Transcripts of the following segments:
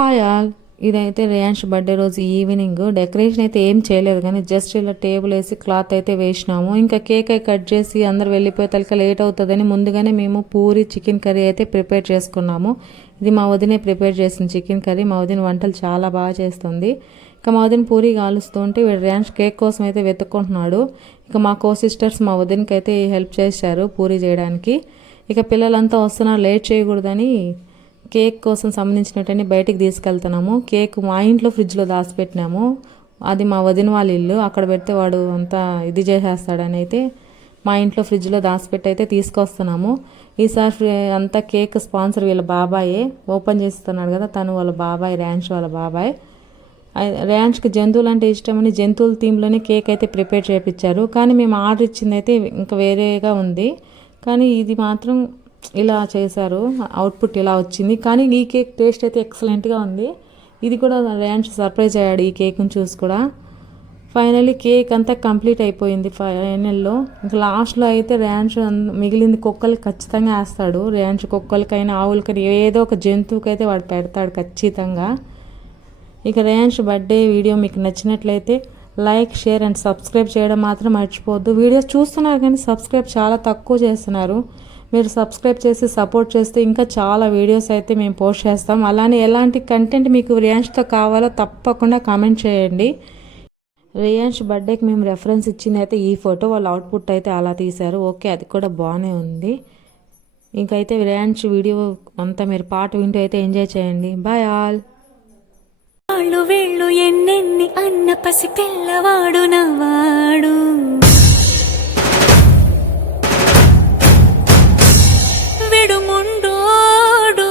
Hi all, ఇదైతే Reyansh birthday రోజు evening. Decoration అయితే ఏం చేయలేదు కానీ జస్ట్ ఇలా టేబుల్ వేసి క్లాత్ అయితే వేసినాము. ఇంకా కేక్ అయితే కట్ చేసి అందరు వెళ్ళిపోయే తలక లేట్ అవుతుందని ముందుగానే మేము పూరి చికెన్ కర్రీ అయితే ప్రిపేర్ చేసుకున్నాము. ఇది మా వదినే ప్రిపేర్ చేసిన చికెన్ కర్రీ. మా వదిన వంటలు చాలా బాగా చేస్తుంది. ఇక మా వదిన పూరి కాలుస్తుంటే వీడు రేయాన్స్ కేక్ కోసం అయితే వెతుక్కుంటున్నాడు. ఇక మా కో సిస్టర్స్ మా వదినకి అయితే హెల్ప్ చేశారు పూరి చేయడానికి. ఇక పిల్లలంతా వస్తున్నారు, లేట్ చేయకూడదని కేక్ కోసం సంబంధించినట్టని బయటికి తీసుకెళ్తున్నాము. కేక్ మా ఇంట్లో ఫ్రిడ్జ్లో దాచిపెట్టినాము. అది మా వదిన వాళ్ళ ఇల్లు, అక్కడ పెడితే వాడు అంతా ఇది చేసేస్తాడని అయితే మా ఇంట్లో ఫ్రిడ్జ్లో దాచిపెట్టి అయితే తీసుకొస్తున్నాము. ఈసారి అంతా కేక్ స్పాన్సర్ వీళ్ళ బాబాయే ఓపెన్ చేస్తున్నాడు కదా, తను వాళ్ళ బాబాయ్, రేయాన్స్ వాళ్ళ బాబాయ్. రేయాన్స్కి జంతువులు అంటే ఇష్టమని జంతువుల థీమ్లోనే కేక్ అయితే ప్రిపేర్ చేయించారు. కానీ మేము ఆర్డర్ ఇచ్చింది అయితే ఇంకా వేరేగా ఉంది. కానీ ఇది మాత్రం ఇలా చేశారు, అవుట్పుట్ ఇలా వచ్చింది. కానీ ఈ కేక్ టేస్ట్ అయితే ఎక్సలెంట్గా ఉంది. ఇది కూడా రేయాన్స్ సర్ప్రైజ్ అయ్యాడు ఈ కేక్ని చూసి కూడా. ఫైనల్లీ కేక్ అంతా కంప్లీట్ అయిపోయింది ఫైనల్లో. ఇంకా లాస్ట్లో అయితే రేయాన్స్ మిగిలింది కుక్కలకి ఖచ్చితంగా వేస్తాడు. రేయాన్స్ కుక్కలకైనా ఆవులకైనా ఏదో ఒక జంతువుకైతే వాడు పెడతాడు ఖచ్చితంగా. ఇక రేయాన్స్ బర్త్డే వీడియో మీకు నచ్చినట్లయితే లైక్, షేర్ అండ్ సబ్స్క్రైబ్ చేయడం మాత్రం మర్చిపోవద్దు. వీడియోస్ చూస్తున్నారు కానీ సబ్స్క్రైబ్ చాలా తక్కువ చేస్తున్నారు. మీరు సబ్స్క్రైబ్ చేసి సపోర్ట్ చేస్తే ఇంకా చాలా వీడియోస్ అయితే మేము పోస్ట్ చేస్తాం. అలానే ఎలాంటి కంటెంట్ మీకు రేయాన్స్తో కావాలో తప్పకుండా కామెంట్ చేయండి. రేయాన్స్ బర్త్డేకి మేము రెఫరెన్స్ ఇచ్చింది అయితే ఈ ఫోటో, వాళ్ళ అవుట్పుట్ అయితే అలా తీశారు. ఓకే, అది కూడా బాగానే ఉంది. ఇంకైతే రేయాన్స్ వీడియో అంతా మీరు పాట వింటూ అయితే ఎంజాయ్ చేయండి. Bye all. వేళ్ళు ఎన్నెన్ని అన్న పసి పిల్లవాడు నవాడు, విడుముండోడు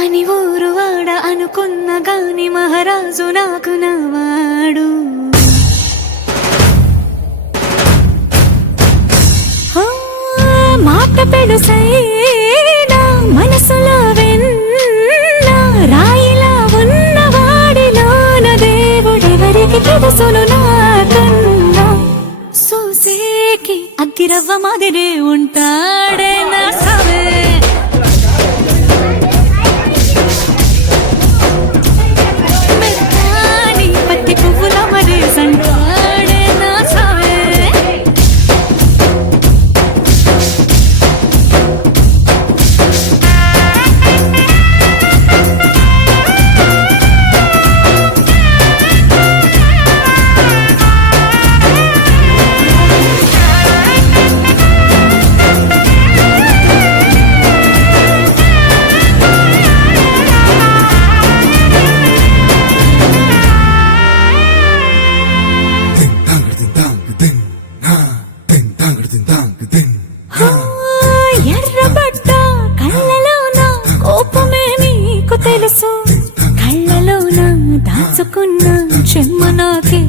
అని ఊరు వాడ అనుకున్న గాని మహారాజు నాకు నవాడు. మాట పెడుసైనా మనసులో వెన్న రాయిలా ఉన్నవాడిలోన దేవుడెవరికి తెలుసును నాకన్నా. సూసేకి అగ్గిరవ్వ మాదిరే ఉంటాడే నా సవే, మెత్తాని పత్తి పువ్వుల మరే సంటాడే నా సవే. ఎర్రబడ్డ కళ్ళలోన కోపమే నీకు తెలుసు, కళ్ళలోన దాచుకున్న చెమ్మ నాకే